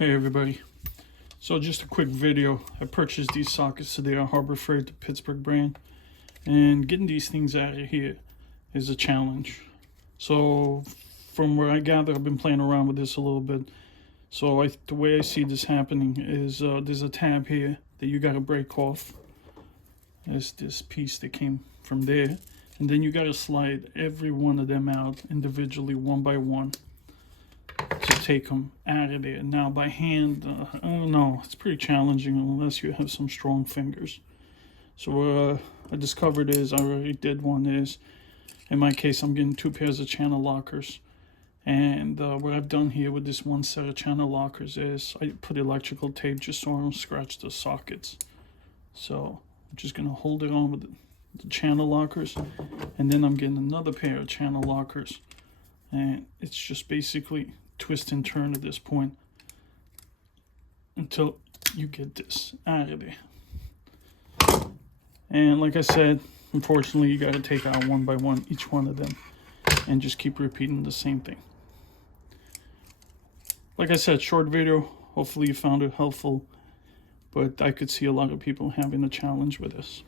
Hey everybody, so just a quick video. I purchased these sockets today at Harbor Freight, the Pittsburgh brand, and getting these things out of here is a challenge. So from where I gather, I've been playing around with this a little bit. So the way I see this happening is there's a tab here that you got to break off. There's this piece that came from there, and then you got to slide every one of them out individually, one by one, to take them out of there. Now by hand, I don't know, it's pretty challenging unless you have some strong fingers. So I discovered is, I already did one, is in my case I'm getting 2 pairs of channel lockers, and what I've done here with this one set of channel lockers is I put electrical tape just so I don't scratch the sockets. So I'm just gonna hold it on with the channel lockers, and then I'm getting another pair of channel lockers, and it's just basically twist and turn at this point until you get this out of there. And like I said, unfortunately you got to take out one by one each one of them and just keep repeating the same thing. Like I said, short video. Hopefully you found it helpful, but I could see a lot of people having a challenge with this.